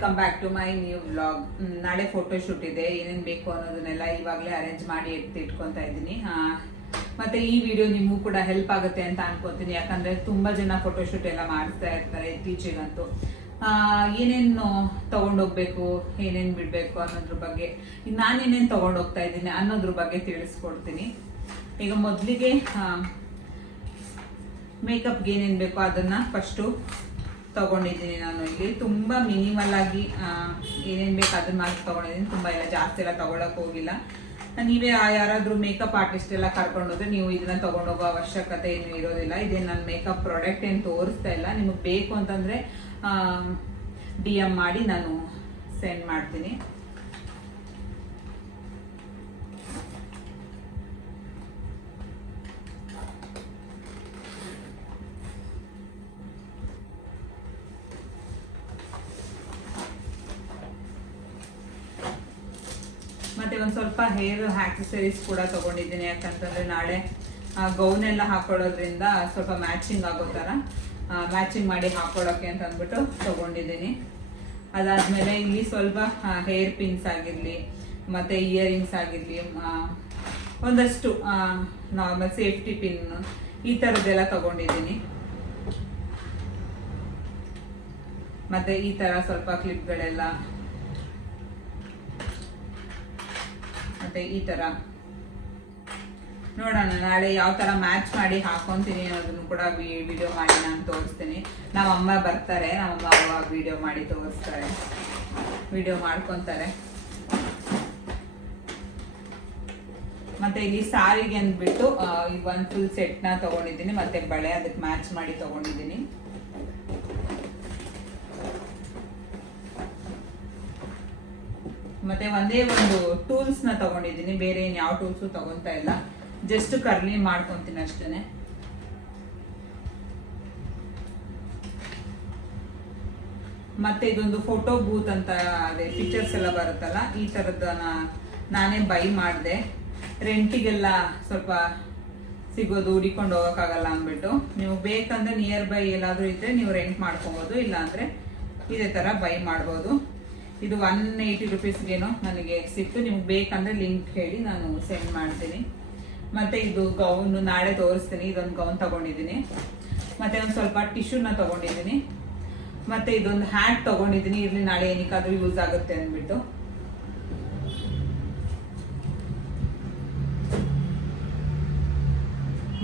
Welcome back to my new vlog. ನಾಳೆ photo shoot ಇದೆ, ಏನೇನು ಬೇಕು ಅನ್ನೋದನ್ನೆಲ್ಲ ಇವಾಗಲೇ ಅರೇಂಜ್ ಮಾಡಿ ಇಟ್ಕೊತಾ ಇದ್ದೀನಿ. ಮತ್ತೆ ಈ ವಿಡಿಯೋ ನಿಮಗೂ ಕೂಡ ಹೆಲ್ಪ್ ಆಗುತ್ತೆ ಅಂತ ಅನ್ಕೋತೀನಿ, ಯಾಕಂದ್ರೆ ತುಂಬಾ ಜನ ಫೋಟೋ ಶೂಟ್ ಎಲ್ಲ ಮಾಡಿಸ್ತಾ ಇರ್ತಾರೆ ಇತ್ತೀಚೆಗಂತೂ. ಏನೇನು ತಗೊಂಡೋಗ್ಬೇಕು, ಏನೇನು ಬಿಡ್ಬೇಕು ಅನ್ನೋದ್ರ ಬಗ್ಗೆ, ಈಗ ನಾನೇನೇನು ತಗೊಂಡೋಗ್ತಾ ಇದ್ದೀನಿ ಅನ್ನೋದ್ರ ಬಗ್ಗೆ ತಿಳಿಸ್ಕೊಡ್ತೀನಿ. ಈಗ ಮೊದಲಿಗೆ ಮೇಕಪ್ಗೆ ಏನೇನು ಬೇಕೋ ಅದನ್ನ ಫಸ್ಟು ತಗೊಂಡಿದ್ದೀನಿ. ನಾನು ಇಲ್ಲಿ ತುಂಬಾ ಮಿನಿಮಲ್ ಆಗಿ ಏನೇನು ಬೇಕು ಅದನ್ನ ಮಾತ್ರ ತಗೊಂಡಿದ್ದೀನಿ, ತುಂಬಾ ಎಲ್ಲ ಜಾಸ್ತಿ ಎಲ್ಲ ತಗೊಳಕ್ ಹೋಗಿಲ್ಲ. ನೀವೇ ಯಾರಾದ್ರೂ ಮೇಕಪ್ ಆರ್ಟಿಸ್ಟ್ ಎಲ್ಲ ಕರ್ಕೊಂಡೋದ್ರೆ ನೀವು ಇದನ್ನ ತಗೊಂಡೋಗೋ ಅವಶ್ಯಕತೆ ಏನು ಇರೋದಿಲ್ಲ. ಇದೇನು ನನ್ನ ಮೇಕಪ್ ಪ್ರಾಡಕ್ಟ್ ಏನು ತೋರಿಸ್ತಾ ಇಲ್ಲ. ನಿಮಗೆ ಬೇಕು ಅಂತಂದ್ರೆ DM ಮಾಡಿ ನಾನು ಸೆಂಡ್ ಮಾಡ್ತೀನಿ. ಮತ್ತೆ ಒಂದ್ ಸ್ವಲ್ಪ ಹೇರ್ ಆಕ್ಸೆಸರೀಸ್ ಕೂಡ ತಗೊಂಡಿದ್ದೀನಿ, ಯಾಕಂತಂದ್ರೆ ನಾಳೆ ಗೌನ್ ಎಲ್ಲ ಹಾಕೊಳ್ಳೋದ್ರಿಂದ ಸ್ವಲ್ಪ ಮ್ಯಾಚಿಂಗ್ ಆಗೋ ತರ ಮ್ಯಾಚಿಂಗ್ ಮಾಡಿ ಹಾಕೊಳ್ಳೋಕೆ ಅಂತ ಅಂದ್ಬಿಟ್ಟು ತಗೊಂಡಿದ್ದೀನಿ. ಅದಾದ್ಮೇಲೆ ಇಲ್ಲಿ ಸ್ವಲ್ಪ ಹೇರ್ ಪಿನ್ಸ್ ಆಗಿರ್ಲಿ, ಮತ್ತೆ ಇಯರಿಂಗ್ಸ್ ಆಗಿರ್ಲಿ, ಒಂದಷ್ಟು ನಾರ್ಮಲ್ ಸೇಫ್ಟಿ ಪಿನ್, ಈ ತರದ್ದೆಲ್ಲ ತಗೊಂಡಿದ್ದೀನಿ. ಮತ್ತೆ ಈ ತರ ಸ್ವಲ್ಪ ಕ್ಲಿಪ್ಗಳೆಲ್ಲ, ಮತ್ತೆ ಈ ತರ ನೋಡೋಣ ನಾಳೆ ಯಾವ ತರ ಮ್ಯಾಚ್ ಮಾಡಿ ಹಾಕೊಂತೀನಿ ಅನ್ನೋದನ್ನು ಕೂಡ ವಿಡಿಯೋ ಮಾಡಿ ನಾನು ತೋರಿಸ್ತೀನಿ. ನಮ್ಮಮ್ಮ ಬರ್ತಾರೆ, ನಮ್ಮಮ್ಮ ಅವಾಗ ವಿಡಿಯೋ ಮಾಡಿ ತೋರಿಸ್ತಾರೆ, ವಿಡಿಯೋ ಮಾಡ್ಕೊಂತಾರೆ. ಮತ್ತೆ ಇಲ್ಲಿ ಸಾರಿಗೆ ಅಂದ್ಬಿಟ್ಟು ಈಗ ಒಂದು ಫುಲ್ ಸೆಟ್ ನ ತಗೊಂಡಿದ್ದೀನಿ, ಮತ್ತೆ ಬಳೆ ಅದಕ್ಕೆ ಮ್ಯಾಚ್ ಮಾಡಿ ತಗೊಂಡಿದ್ದೀನಿ. ಮತ್ತೆ ಒಂದೇ ಒಂದು ಟೂಲ್ಸ್ ನ ತಗೊಂಡಿದ್ದೀನಿ, ಬೇರೆ ಏನ್ ಯಾವ ಟೂಲ್ಸ್ ತಗೊಂತಾ ಇಲ್ಲ, ಜಸ್ಟ್ ಕರ್ಲಿ ಮಾಡ್ಕೊಂತೀನಿ ಅಷ್ಟೇನೆ. ಮತ್ತೆ ಇದೊಂದು ಫೋಟೋ ಬೂತ್ ಅಂತ ಅದೇ ಪಿಕ್ಚರ್ಸ್ ಎಲ್ಲ ಬರುತ್ತಲ್ಲ, ಈ ತರದ ನಾನೇ ಬೈ ಮಾಡಿದೆ. ರೆಂಟಿಗೆಲ್ಲ ಸ್ವಲ್ಪ ಸಿಗೋದು, ಹುಡಿಕೊಂಡು ಹೋಗಕ್ಕಾಗಲ್ಲ ಅಂದ್ಬಿಟ್ಟು, ನೀವು ಬೇಕಂದ್ರೆ ನಿಯರ್ ಬೈ ಎಲ್ಲಾದ್ರೂ ಇದ್ರೆ ನೀವು ರೆಂಟ್ ಮಾಡ್ಕೊಬೋದು, ಇಲ್ಲ ಅಂದ್ರೆ ಇದೇ ತರ ಬೈ ಮಾಡ್ಬೋದು. ಇದು 180 ರುಪೀಸ್ಗೇನೋ ನನಗೆ ಸಿಕ್ತು. ನಿಮ್ಗೆ ಬೇಕಂದ್ರೆ ಲಿಂಕ್ ಹೇಳಿ ನಾನು ಸೆಂಡ್ ಮಾಡ್ತೀನಿ. ಮತ್ತೆ ಇದು ಗೌನ್ ನಾಳೆ ತೋರಿಸ್ತೀನಿ. ಇದೊಂದು ಗೌನ್ ತಗೊಂಡಿದ್ದೀನಿ, ಮತ್ತೆ ಒಂದು ಸ್ವಲ್ಪ ಟಿಶ್ಯೂನ ತಗೊಂಡಿದ್ದೀನಿ, ಮತ್ತೆ ಇದೊಂದು ಹ್ಯಾಟ್ ತಗೊಂಡಿದ್ದೀನಿ, ಇರ್ಲಿ ನಾಳೆ ಏನಕ್ಕಾದ್ರೂ ಯೂಸ್ ಆಗುತ್ತೆ ಅಂದ್ಬಿಟ್ಟು.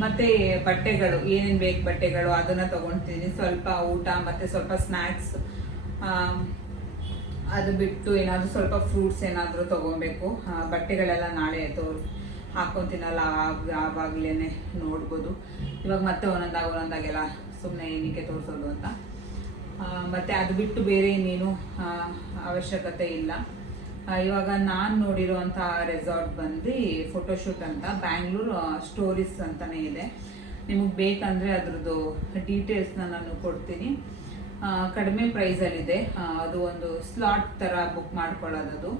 ಮತ್ತೆ ಬಟ್ಟೆಗಳು ಏನೇನ್ ಬೇಕು ಬಟ್ಟೆಗಳು ಅದನ್ನ ತಗೊಂಡಿದ್ದೀನಿ. ಸ್ವಲ್ಪ ಊಟ ಮತ್ತೆ ಸ್ವಲ್ಪ ಸ್ನಾಕ್ಸ್, ಅದು ಬಿಟ್ಟು ಏನಾದ್ರು ಸ್ವಲ್ಪ ಫ್ರೂಟ್ಸ್ ಏನಾದ್ರು ತಗೊಬೇಕು. ಬಟ್ಟೆಗಳೆಲ್ಲ ನಾಳೆ ಹಾಕೊಂತೀನಲ್ಲ ಆವಾಗ್ಲೇನೆ ನೋಡ್ಬೋದು. ಇವಾಗ ಮತ್ತೆ ಒಂದೊಂದಾಗೆಲ್ಲ ಸುಮ್ಮನೆ ಏನಕ್ಕೆ ತೋರಿಸೋದು ಅಂತ. ಮತ್ತೆ ಅದು ಬಿಟ್ಟು ಬೇರೆ ಇನ್ನೇನು ಅವಶ್ಯಕತೆ ಇಲ್ಲ. ಇವಾಗ ನಾನು ನೋಡಿರುವಂಥ ರೆಸಾರ್ಟ್ ಬಂದು ಫೋಟೋಶೂಟ್ ಅಂತ ಬ್ಯಾಂಗ್ಳೂರ್ ಸ್ಟೋರೀಸ್ ಅಂತಾನೆ ಇದೆ. ನಿಮಗೆ ಬೇಕಂದ್ರೆ ಅದ್ರದ್ದು ಡೀಟೇಲ್ಸ್ನ ನಾನು ಕೊಡ್ತೀನಿ. ಕಡಿಮೆ ಪ್ರೈಸಲ್ಲಿದೆ. ಅದು ಒಂದು ಸ್ಲಾಟ್ ತರ ಬುಕ್ ಮಾಡ್ಕೊಳ್ಳೋದು.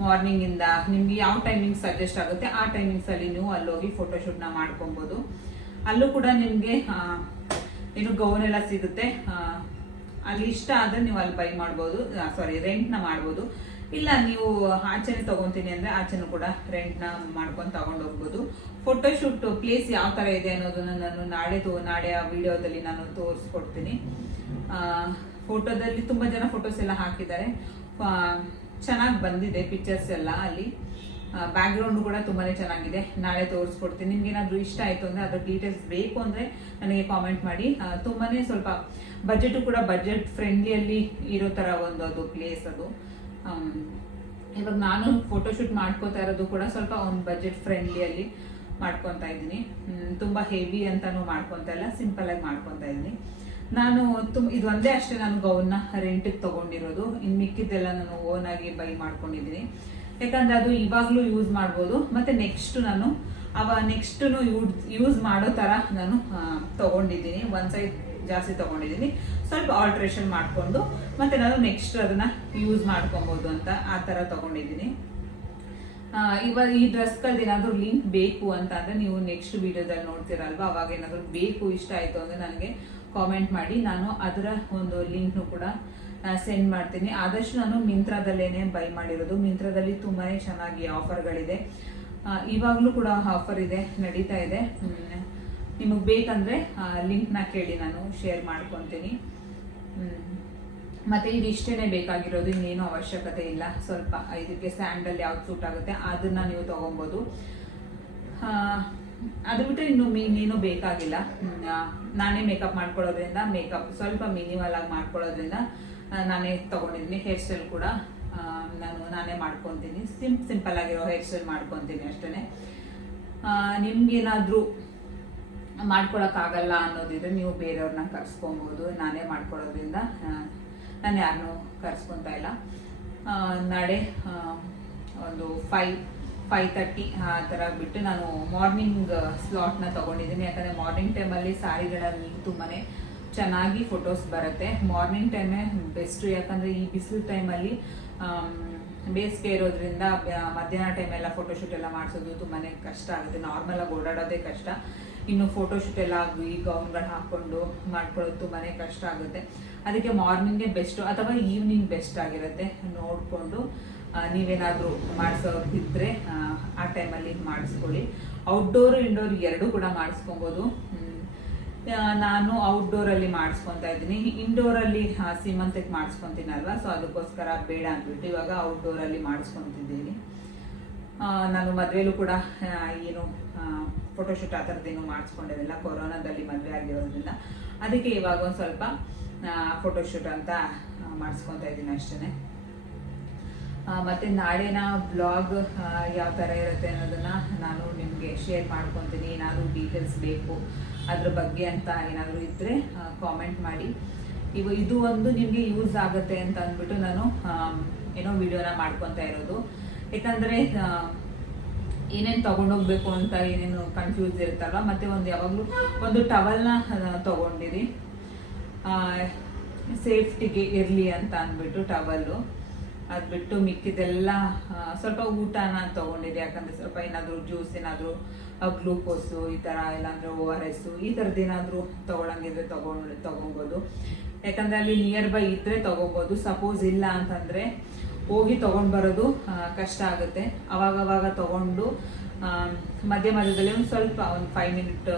ಮಾರ್ನಿಂಗ್ ಇಂದ ನಿಮ್ಗೆ ಯಾವ ಟೈಮಿಂಗ್ ಸಜೆಸ್ಟ್ ಆಗುತ್ತೆ ಆ ಟೈಮಿಂಗ್ಸ್ ಅಲ್ಲಿ ನೀವು ಅಲ್ಲೋಗಿ ಫೋಟೋಶೂಟ್ ನ ಮಾಡ್ಕೊಬಹುದು. ಅಲ್ಲೂ ಕೂಡ ನಿಮ್ಗೆ ಏನು ಗೌನ್ ಎಲ್ಲ ಸಿಗುತ್ತೆ. ಅಲ್ಲಿ ಇಷ್ಟ ಆದ್ರೆ ನೀವು ಅಲ್ಲಿ ಬೈ ಮಾಡ್ಬೋದು, ರೆಂಟ್ ನ ಮಾಡ್ಬೋದು. ಇಲ್ಲ ನೀವು ಆಚೆನೆ ತಗೊಂತೀನಿ ಅಂದ್ರೆ ಆಚೆನೂ ಕೂಡ ರೆಂಟ್ ನ ಮಾಡ್ಕೊಂಡು ತಗೊಂಡೋಗ್ಬೋದು. ಫೋಟೋಶೂಟ್ ಪ್ಲೇಸ್ ಯಾವ ತರ ಇದೆ ಅನ್ನೋದನ್ನ ನಾನು ನಾಳೆ ಆ ವಿಡಿಯೋದಲ್ಲಿ ನಾನು ತೋರಿಸ್ಕೊಡ್ತೀನಿ. ಫೋಟೋದಲ್ಲಿ ತುಂಬಾ ಜನ ಫೋಟೋಸ್ ಎಲ್ಲ ಹಾಕಿದ್ದಾರೆ, ಚೆನ್ನಾಗಿ ಬಂದಿದೆ ಪಿಕ್ಚರ್ಸ್ ಎಲ್ಲ. ಅಲ್ಲಿ ಬ್ಯಾಕ್ ಗ್ರೌಂಡ್ ಕೂಡ ತುಂಬಾನೇ ಚೆನ್ನಾಗಿದೆ. ನಾಳೆ ತೋರಿಸ್ಕೊಡ್ತೀನಿ. ನಿಮ್ಗೆ ಏನಾದ್ರು ಇಷ್ಟ ಆಯ್ತು ಅಂದ್ರೆ ಅದ್ರ ಡೀಟೇಲ್ಸ್ ಬೇಕು ಅಂದ್ರೆ ನನಗೆ ಕಾಮೆಂಟ್ ಮಾಡಿ. ತುಂಬಾನೇ ಸ್ವಲ್ಪ ಬಜೆಟ್ ಕೂಡ ಬಜೆಟ್ ಫ್ರೆಂಡ್ಲಿಯಲ್ಲಿ ಇರೋ ತರ ಅದು ಪ್ಲೇಸ್ ಅದು. ಇವಾಗ ನಾನು ಫೋಟೋಶೂಟ್ ಮಾಡ್ಕೋತಾ ಇರೋದು ಕೂಡ ಸ್ವಲ್ಪ ಒಂದು ಬಜೆಟ್ ಫ್ರೆಂಡ್ಲಿಯಲ್ಲಿ ಮಾಡ್ಕೊತಾ ಇದ್ದೀನಿ. ತುಂಬಾ ಹೆವಿ ಅಂತಾನು ಮಾಡ್ಕೊತಾ ಇಲ್ಲ, ಸಿಂಪಲ್ ಆಗಿ ಮಾಡ್ಕೊತಾ ಇದ್ದೀನಿ. ನಾನು ಇದು ಒಂದೇ ಅಷ್ಟೇ ನಾನು ಗೌನ್ನ ರೆಂಟಿಗೆ ತಗೊಂಡಿರೋದು. ಇನ್ನು ಮಿಕ್ಕಿದ್ದೆಲ್ಲ ನಾನು ಓನ್ ಆಗಿ ಬೈ ಮಾಡ್ಕೊಂಡಿದ್ದೀನಿ, ಯಾಕಂದ್ರೆ ಅದು ಇವಾಗ್ಲೂ ಯೂಸ್ ಮಾಡ್ಬೋದು. ಮತ್ತೆ ನೆಕ್ಸ್ಟ್ ನಾನು ನೆಕ್ಸ್ಟ್ ಯೂಸ್ ಮಾಡೋ ತರ ನಾನು ತಗೊಂಡಿದ್ದೀನಿ. ಒಂದ್ ಸೈಡ್ ಜಾಸ್ತಿ ತಗೊಂಡಿದ್ದೀನಿ, ಸ್ವಲ್ಪ ಆಲ್ಟ್ರೇಷನ್ ಮಾಡ್ಕೊಂಡು ಮತ್ತೆ ನಾನು ನೆಕ್ಸ್ಟ್ ಅದನ್ನ ಯೂಸ್ ಮಾಡ್ಕೊಬಹುದು ಅಂತ ಆ ತರ ತಗೊಂಡಿದ್ದೀನಿ. ಇವಾಗ ಈ ಡ್ರೆಸ್ಗಳದ್ದು ಏನಾದ್ರು ಲಿಂಕ್ ಬೇಕು ಅಂತ ಅಂದ್ರೆ ನೀವು ನೆಕ್ಸ್ಟ್ ವಿಡಿಯೋದಲ್ಲಿ ನೋಡ್ತೀರಲ್ವಾ, ಅವಾಗ ಏನಾದ್ರು ಬೇಕು ಇಷ್ಟ ಆಯ್ತು ಅಂದ್ರೆ ನನಗೆ ಕಾಮೆಂಟ್ ಮಾಡಿ, ನಾನು ಅದರ ಒಂದು ಲಿಂಕ್ನು ಕೂಡ ಸೆಂಡ್ ಮಾಡ್ತೀನಿ. ಆದಷ್ಟು ನಾನು ಮಿಂತ್ರಾದಲ್ಲೇನೆ ಬೈ ಮಾಡಿರೋದು. ಮಿಂತ್ರಾದಲ್ಲಿ ತುಂಬಾ ಚೆನ್ನಾಗಿ ಆಫರ್ಗಳಿದೆ. ಇವಾಗಲೂ ಕೂಡ ಆಫರ್ ಇದೆ, ನಡೀತಾ ಇದೆ. ನಿಮಗೆ ಬೇಕಂದರೆ ಲಿಂಕ್ನ ಕೇಳಿ, ನಾನು ಶೇರ್ ಮಾಡ್ಕೊತೀನಿ. ಮತ್ತು ಇದಿಷ್ಟೇ ಬೇಕಾಗಿರೋದು, ಇನ್ನೇನು ಅವಶ್ಯಕತೆ ಇಲ್ಲ. ಸ್ವಲ್ಪ ಇದಕ್ಕೆ ಸ್ಯಾಂಡಲ್ ಯಾವ್ದು ಸೂಟ್ ಆಗುತ್ತೆ ಅದನ್ನು ನೀವು ತೊಗೊಬೋದು. ಅದು ಬಿಟ್ಟರೆ ಇನ್ನೇನು ಬೇಕಾಗಿಲ್ಲ. ನಾನೇ ಮೇಕಪ್ ಮಾಡ್ಕೊಳ್ಳೋದ್ರಿಂದ, ಮೇಕಪ್ ಸ್ವಲ್ಪ ಮಿನಿಮಲ್ ಆಗಿ ಮಾಡ್ಕೊಳ್ಳೋದ್ರಿಂದ ನಾನೇ ತೊಗೊಂಡಿದ್ದೀನಿ. ಹೇರ್ ಸ್ಟೈಲ್ ಕೂಡ ನಾನೇ ಮಾಡ್ಕೊತೀನಿ. ಸಿಂಪಲ್ ಆಗಿರೋ ಹೇರ್ ಸ್ಟೈಲ್ ಮಾಡ್ಕೊತೀನಿ ಅಷ್ಟೇ. ನಿಮ್ಗೇನಾದರೂ ಮಾಡ್ಕೊಳಕ್ಕಾಗಲ್ಲ ಅನ್ನೋದಿದ್ರೆ ನೀವು ಬೇರೆಯವ್ರನ್ನ ಕರ್ಸ್ಕೊಬೋದು. ನಾನೇ ಮಾಡ್ಕೊಳ್ಳೋದ್ರಿಂದ ನಾನು ಯಾರನ್ನೂ ಕರ್ಸ್ಕೊತಾ ಇಲ್ಲ. ನಾಳೆ ಒಂದು 5:30 ಆ ಥರ ಬಿಟ್ಟು ನಾನು ಮಾರ್ನಿಂಗ್ ಸ್ಲಾಟ್ನ ತೊಗೊಂಡಿದ್ದೀನಿ. ಯಾಕಂದರೆ ಮಾರ್ನಿಂಗ್ ಟೈಮಲ್ಲಿ ಸ್ಯಾರಿಗಳಲ್ಲಿ ತುಂಬಾ ಚೆನ್ನಾಗಿ ಫೋಟೋಸ್ ಬರುತ್ತೆ. ಮಾರ್ನಿಂಗ್ ಟೈಮೇ ಬೆಸ್ಟು. ಯಾಕಂದರೆ ಈ ಬಿಸಿಲು ಟೈಮಲ್ಲಿ ಬೇಸಿಗೆ ಇರೋದ್ರಿಂದ ಮಧ್ಯಾಹ್ನ ಟೈಮೆಲ್ಲ ಫೋಟೋಶೂಟ್ ಎಲ್ಲ ಮಾಡಿಸೋದು ತುಂಬಾ ಕಷ್ಟ ಆಗುತ್ತೆ. ನಾರ್ಮಲಾಗಿ ಓಡಾಡೋದೇ ಕಷ್ಟ, ಇನ್ನು ಫೋಟೋಶೂಟ್ ಎಲ್ಲ ಆಗಿ ಗೌನ್ಗಳು ಹಾಕ್ಕೊಂಡು ಮಾಡ್ಕೊಳ್ಳೋದು ತುಂಬಾ ಕಷ್ಟ ಆಗುತ್ತೆ. ಅದಕ್ಕೆ ಮಾರ್ನಿಂಗೇ ಬೆಸ್ಟು, ಅಥವಾ ಈವ್ನಿಂಗ್ ಬೆಸ್ಟ್ ಆಗಿರುತ್ತೆ. ನೋಡಿಕೊಂಡು ನೀವೇನಾದರೂ ಮಾಡಿಸೋದಿದ್ರೆ ಆ ಟೈಮಲ್ಲಿ ಮಾಡಿಸ್ಕೊಳ್ಳಿ. ಔಟ್ಡೋರ್ ಇಂಡೋರ್ ಎರಡೂ ಕೂಡ ಮಾಡಿಸ್ಕೊಬೋದು. ನಾನು ಔಟ್ಡೋರಲ್ಲಿ ಮಾಡಿಸ್ಕೊತಾ ಇದ್ದೀನಿ. ಇಂಡೋರಲ್ಲಿ ಸೀಮಂತಕ್ಕೆ ಮಾಡಿಸ್ಕೊತೀನಲ್ವ, ಸೊ ಅದಕ್ಕೋಸ್ಕರ ಬೇಡ ಅಂದ್ಬಿಟ್ಟು ಇವಾಗ ಔಟ್ಡೋರಲ್ಲಿ ಮಾಡಿಸ್ಕೊತಿದ್ದೀನಿ. ನಾನು ಮದುವೆಲೂ ಕೂಡ ಏನು ಫೋಟೋಶೂಟ್ ಆ ಥರದ್ದೇನು ಮಾಡಿಸ್ಕೊಂಡಿರಲಿಲ್ಲ, ಕೊರೋನಾದಲ್ಲಿ ಮದುವೆ ಆಗಿರೋದ್ರಿಂದ. ಅದಕ್ಕೆ ಇವಾಗ ಒಂದು ಸ್ವಲ್ಪ ಫೋಟೋಶೂಟ್ ಅಂತ ಮಾಡಿಸ್ಕೊತಾ ಇದ್ದೀನಿ ಅಷ್ಟೇ. ಮತ್ತು ನಾಳೆನ ಬ್ಲಾಗ್ ಯಾವ ಥರ ಇರುತ್ತೆ ಅನ್ನೋದನ್ನು ನಾನು ನಿಮಗೆ ಶೇರ್ ಮಾಡ್ಕೊತೀನಿ. ಏನಾದರೂ ಡೀಟೇಲ್ಸ್ ಬೇಕು ಅದ್ರ ಬಗ್ಗೆ ಅಂತ ಏನಾದರೂ ಇದ್ದರೆ ಕಾಮೆಂಟ್ ಮಾಡಿ. ಇದು ಒಂದು ನಿಮಗೆ ಯೂಸ್ ಆಗುತ್ತೆ ಅಂತ ಅಂದ್ಬಿಟ್ಟು ನಾನು ಏನೋ ವಿಡಿಯೋನ ಮಾಡ್ಕೊತಾ ಇರೋದು. ಯಾಕಂದರೆ ಏನೇನು ತೊಗೊಂಡೋಗ್ಬೇಕು ಅಂತ ಏನೇನು ಕನ್ಫ್ಯೂಸ್ ಇರುತ್ತಲ್ವ. ಮತ್ತು ಯಾವಾಗಲೂ ಒಂದು ಟವಲ್ನ ತೊಗೊಂಡಿರಿ, ಸೇಫ್ಟಿಗೆ ಇರಲಿ ಅಂತ ಅಂದ್ಬಿಟ್ಟು ಟವಲ್ಲು. ಅದು ಬಿಟ್ಟು ಮಿಕ್ಕಿದೆಲ್ಲ ಸ್ವಲ್ಪ ಊಟನ ತೊಗೊಂಡಿದೆ. ಯಾಕಂದರೆ ಸ್ವಲ್ಪ ಏನಾದರೂ ಜ್ಯೂಸ್, ಏನಾದರೂ ಗ್ಲೂಕೋಸು ಈ ಥರ, ಇಲ್ಲಾಂದರೆ ORS ಈ ಥರದ್ದು ಏನಾದರೂ ತೊಗೊಳಂಗಿದ್ರೆ ತೊಗೊಬೋದು. ಯಾಕಂದರೆ ಅಲ್ಲಿ ನಿಯರ್ ಬೈ ಇದ್ದರೆ ತೊಗೋಬೋದು. ಸಪೋಸ್ ಇಲ್ಲ ಅಂತಂದರೆ ಹೋಗಿ ತೊಗೊಂಡು ಬರೋದು ಕಷ್ಟ ಆಗುತ್ತೆ. ಅವಾಗವಾಗ ತೊಗೊಂಡು ಮಧ್ಯದಲ್ಲಿ ಒಂದು ಸ್ವಲ್ಪ ಒಂದು 5 ಮಿನಿಟ್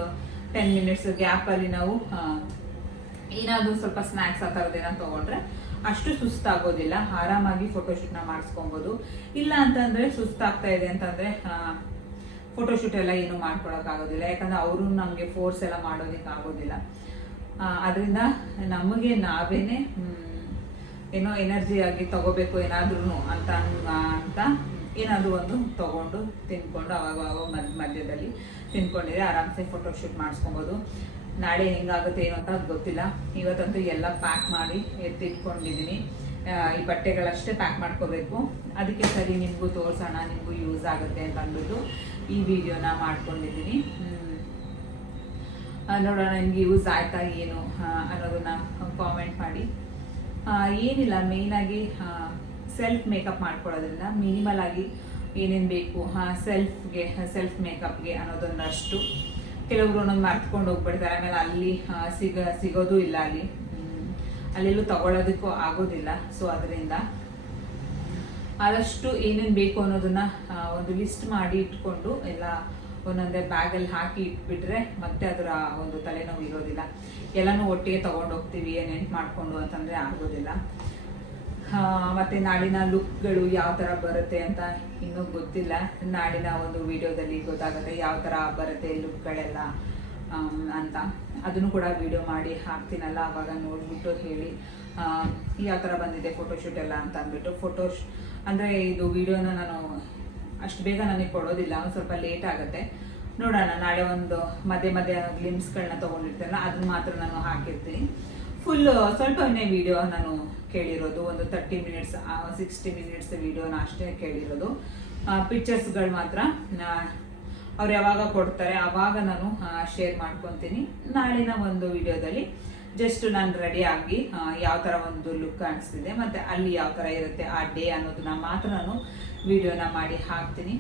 10 ಮಿನಿಟ್ಸ್ ಗ್ಯಾಪಲ್ಲಿ ನಾವು ಏನಾದರೂ ಸ್ವಲ್ಪ ಸ್ನ್ಯಾಕ್ಸ್ ಆ ಥರದ್ದೇನೋ ತೊಗೊಂಡ್ರೆ ಅಷ್ಟು ಸುಸ್ತಾಗೋದಿಲ್ಲ. ಆರಾಮಾಗಿ ಫೋಟೋಶೂಟ್ನ ಮಾಡಿಸ್ಕೊಬೋದು. ಇಲ್ಲ ಅಂತಂದರೆ ಸುಸ್ತಾಗ್ತಾ ಇದೆ ಅಂತಂದರೆ ಫೋಟೋಶೂಟ್ ಎಲ್ಲ ಏನು ಮಾಡ್ಕೊಳಕ್ಕಾಗೋದಿಲ್ಲ. ಯಾಕಂದರೆ ಅವರು ನಮಗೆ ಫೋರ್ಸ್ ಎಲ್ಲ ಮಾಡೋದಕ್ಕೆ ಆಗೋದಿಲ್ಲ. ಅದರಿಂದ ನಮಗೆ ನಾವೇನೆ ಏನೋ ಎನರ್ಜಿಯಾಗಿ ತಗೋಬೇಕು ಏನಾದ್ರೂ ಅಂತ ಏನಾದರೂ ಒಂದು ತೊಗೊಂಡು ತಿನ್ಕೊಂಡು ಅವಾಗ ಮಧ್ಯದಲ್ಲಿ ತಿನ್ಕೊಂಡಿದ್ರೆ ಆರಾಮ್ಸೆ ಫೋಟೋಶೂಟ್ ಮಾಡಿಸ್ಕೊಬೋದು. ನಾಳೆ ಹೆಂಗಾಗುತ್ತೆ ಏನು ಅಂತ ಗೊತ್ತಿಲ್ಲ. ಇವತ್ತಂತೂ ಎಲ್ಲ ಪ್ಯಾಕ್ ಮಾಡಿ ಎತ್ತಿಟ್ಕೊಂಡಿದ್ದೀನಿ. ಈ ಬಟ್ಟೆಗಳಷ್ಟೇ ಪ್ಯಾಕ್ ಮಾಡ್ಕೋಬೇಕು. ಅದಕ್ಕೆ ಸರಿ ನಿಮಗೂ ತೋರಿಸೋಣ, ನಿಮಗೂ ಯೂಸ್ ಆಗುತ್ತೆ ಅಂತ ಅಂದ್ಬಿಟ್ಟು ಈ ವಿಡಿಯೋನ ಮಾಡ್ಕೊಂಡಿದ್ದೀನಿ. ನೋಡೋಣ ನಿಮ್ಗೆ ಯೂಸ್ ಆಯ್ತಾ ಏನು ಅನ್ನೋದನ್ನ ಕಾಮೆಂಟ್ ಮಾಡಿ. ಏನಿಲ್ಲ, ಮೇಯ್ನಾಗಿ ಸೆಲ್ಫ್ ಮೇಕಪ್ ಮಾಡ್ಕೊಳ್ಳೋದ್ರಿಂದ ಮಿನಿಮಲ್ ಆಗಿ ಏನೇನು ಬೇಕು ಸೆಲ್ಫ್ ಮೇಕಪ್ಗೆ ಅನ್ನೋದೊಂದಷ್ಟು ಕೆಲವರು ಒಂದೊಂದು ಮರ್ತ್ಕೊಂಡು ಹೋಗ್ಬಿಡ್ತಾರೆ. ಆಮೇಲೆ ಅಲ್ಲಿ ಸಿಗೋದು ಇಲ್ಲ, ಅಲ್ಲೆಲ್ಲೂ ತಗೊಳ್ಳೋದಕ್ಕೂ ಆಗೋದಿಲ್ಲ. ಸೊ ಅದರಿಂದ ಆದಷ್ಟು ಏನೇನು ಬೇಕು ಅನ್ನೋದನ್ನ ಒಂದು ಲಿಸ್ಟ್ ಮಾಡಿ ಇಟ್ಕೊಂಡು ಎಲ್ಲ ಒಂದೊಂದೇ ಬ್ಯಾಗಲ್ಲಿ ಹಾಕಿ ಇಟ್ಬಿಟ್ರೆ ಮತ್ತೆ ಅದರ ಒಂದು ತಲೆನೋವು ಇರೋದಿಲ್ಲ. ಎಲ್ಲನೂ ಒಟ್ಟಿಗೆ ತೊಗೊಂಡೋಗ್ತೀವಿ ನೆನ್ಪು ಮಾಡಿಕೊಂಡು ಅಂತಂದರೆ ಆಗೋದಿಲ್ಲ. ಮತ್ತು ನಾಳಿನ ಲುಕ್ಗಳು ಯಾವ ಥರ ಬರುತ್ತೆ ಅಂತ ಇನ್ನೂ ಗೊತ್ತಿಲ್ಲ. ನಾಳಿನ ಒಂದು ವಿಡಿಯೋದಲ್ಲಿ ಗೊತ್ತಾಗುತ್ತೆ ಯಾವ ಥರ ಬರುತ್ತೆ ಲುಕ್ಗಳೆಲ್ಲ ಅಂತ. ಅದನ್ನು ಕೂಡ ವಿಡಿಯೋ ಮಾಡಿ ಹಾಕ್ತೀನಲ್ಲ, ಆವಾಗ ನೋಡಿಬಿಟ್ಟು ಹೇಳಿ ಯಾವ ಥರ ಬಂದಿದೆ ಫೋಟೋಶೂಟ್ ಎಲ್ಲ ಅಂತ ಅಂದ್ಬಿಟ್ಟು. ಅಂದರೆ ಇದು ವಿಡಿಯೋನ ನಾನು ಅಷ್ಟು ಬೇಗ ನನಗೆ ಕೊಡೋದಿಲ್ಲ, ಒಂದು ಸ್ವಲ್ಪ ಲೇಟ್ ಆಗುತ್ತೆ. ನೋಡೋಣ, ನಾಳೆ ಒಂದು ಮಧ್ಯೆ ಗ್ಲಿಮ್ಸ್ಗಳನ್ನ ತೊಗೊಂಡಿರ್ತೇನಲ್ಲ ಅದನ್ನ ಮಾತ್ರ ನಾನು ಹಾಕಿರ್ತೀನಿ. ಸ್ವಲ್ಪನೇ ವಿಡಿಯೋ ನಾನು ಕೇಳಿರೋದು, ಒಂದು 30 ಮಿನಿಟ್ಸ್ 60 ಮಿನಿಟ್ಸ್ ವಿಡಿಯೋನ ಅಷ್ಟೇ ಕೇಳಿರೋದು. ಪಿಕ್ಚರ್ಸ್ಗಳು ಮಾತ್ರ ಅವ್ರು ಯಾವಾಗ ಕೊಡ್ತಾರೆ ಆವಾಗ ನಾನು ಶೇರ್ ಮಾಡ್ಕೊತೀನಿ. ನಾಳಿನ ಒಂದು ವಿಡಿಯೋದಲ್ಲಿ ಜಸ್ಟ್ ನಾನು ರೆಡಿ ಆಗಿ ಯಾವ ಥರ ಒಂದು ಲುಕ್ ಕಾಣಿಸ್ತಿದೆ ಮತ್ತು ಅಲ್ಲಿ ಯಾವ ಥರ ಇರುತ್ತೆ ಆ ಡೇ ಅನ್ನೋದನ್ನ ಮಾತ್ರ ನಾನು ವಿಡಿಯೋನ ಮಾಡಿ ಹಾಕ್ತೀನಿ.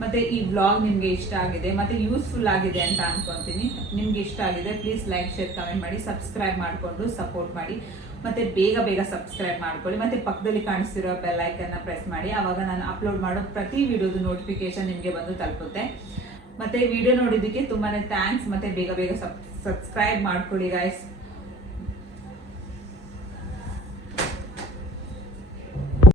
ಮತ್ತೆ ಈ ವ್ಲಾಗ್ ನಿಮ್ಗೆ ಇಷ್ಟ ಆಗಿದೆ ಮತ್ತೆ ಯೂಸ್ಫುಲ್ ಆಗಿದೆ ಅಂತ ಅನ್ಕೊಂತೀನಿ. ನಿಮ್ಗೆ ಇಷ್ಟ ಆಗಿದೆ ಪ್ಲೀಸ್ ಲೈಕ್ ಶೇರ್ ಕಮೆಂಟ್ ಮಾಡಿ, ಸಬ್ಸ್ಕ್ರೈಬ್ ಮಾಡಿಕೊಂಡು ಸಪೋರ್ಟ್ ಮಾಡಿ. ಮತ್ತೆ ಬೇಗ ಸಬ್ಸ್ಕ್ರೈಬ್ ಮಾಡ್ಕೊಳ್ಳಿ. ಮತ್ತೆ ಪಕ್ಕದಲ್ಲಿ ಕಾಣಿಸ್ತಿರೋ ಬೆಲ್ ಐಕನ್ನ ಪ್ರೆಸ್ ಮಾಡಿ, ಆವಾಗ ನಾನು ಅಪ್ಲೋಡ್ ಮಾಡೋ ಪ್ರತಿ ವಿಡಿಯೋದು ನೋಟಿಫಿಕೇಶನ್ ನಿಮ್ಗೆ ಬಂದು ತಲುಪುತ್ತೆ. ಮತ್ತೆ ವಿಡಿಯೋ ನೋಡಿದ್ದಕ್ಕೆ ತುಂಬಾನೇ ಥ್ಯಾಂಕ್ಸ್. ಮತ್ತೆ ಬೇಗ ಸಬ್ಸ್ಕ್ರೈಬ್ ಮಾಡ್ಕೊಳ್ಳಿ ಗೈಸ್.